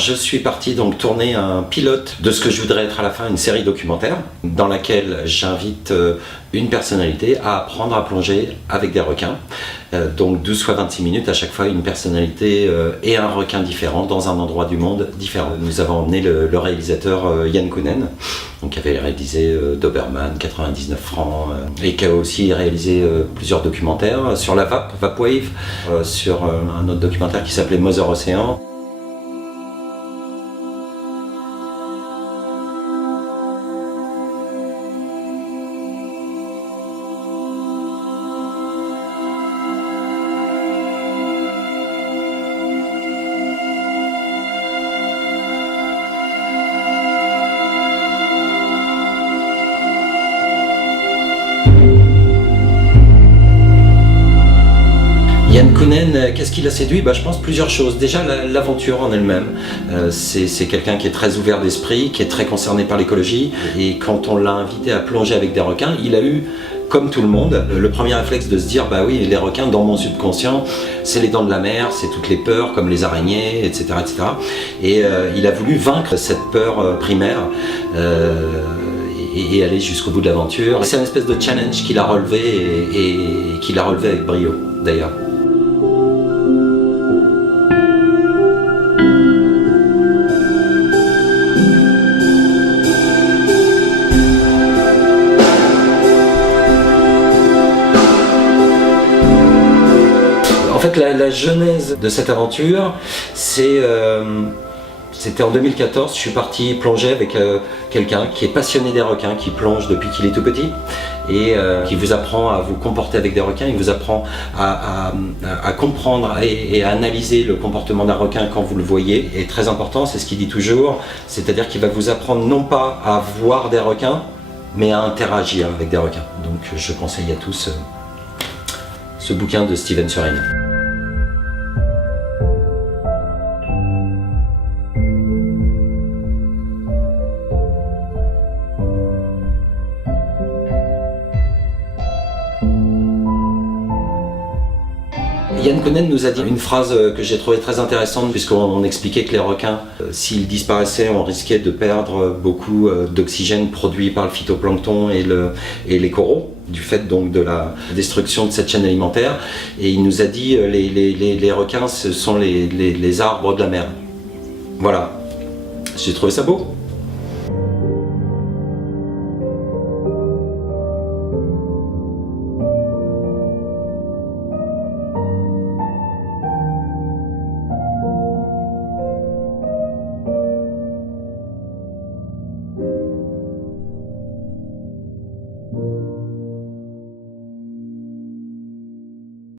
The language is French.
Je suis parti donc tourner un pilote de ce que je voudrais être à la fin une série documentaire dans laquelle j'invite une personnalité à apprendre à plonger avec des requins. Donc 12 fois 26 minutes, à chaque fois une personnalité et un requin différent dans un endroit du monde différent. Nous avons emmené le réalisateur Yann Kounen, donc, qui avait réalisé Doberman, 99 francs, et qui a aussi réalisé plusieurs documentaires sur la Vapwave, sur un autre documentaire qui s'appelait Mother Océan. Yann Kounen, qu'est-ce qui l'a séduit? Je pense plusieurs choses. Déjà, l'aventure en elle-même. C'est quelqu'un qui est très ouvert d'esprit, qui est très concerné par l'écologie. Et quand on l'a invité à plonger avec des requins, il a eu, comme tout le monde, le premier réflexe de se dire « bah oui, les requins, dans mon subconscient, c'est les dents de la mer, c'est toutes les peurs, comme les araignées, etc. etc. » Et il a voulu vaincre cette peur primaire. Et aller jusqu'au bout de l'aventure. C'est une espèce de challenge qu'il a relevé et qu'il a relevé avec brio, d'ailleurs. En fait, la genèse de cette aventure, c'était en 2014, je suis parti plonger avec quelqu'un qui est passionné des requins, qui plonge depuis qu'il est tout petit et qui vous apprend à vous comporter avec des requins, il vous apprend à comprendre et à analyser le comportement d'un requin quand vous le voyez. Et très important, c'est ce qu'il dit toujours, c'est-à-dire qu'il va vous apprendre non pas à voir des requins, mais à interagir avec des requins. Donc je conseille à tous ce bouquin de Steven Surin. Yann Kounen nous a dit une phrase que j'ai trouvée très intéressante puisqu'on expliquait que les requins, s'ils disparaissaient, on risquait de perdre beaucoup d'oxygène produit par le phytoplancton et les coraux, du fait donc de la destruction de cette chaîne alimentaire. Et il nous a dit les requins, ce sont les arbres de la mer. Voilà, j'ai trouvé ça beau.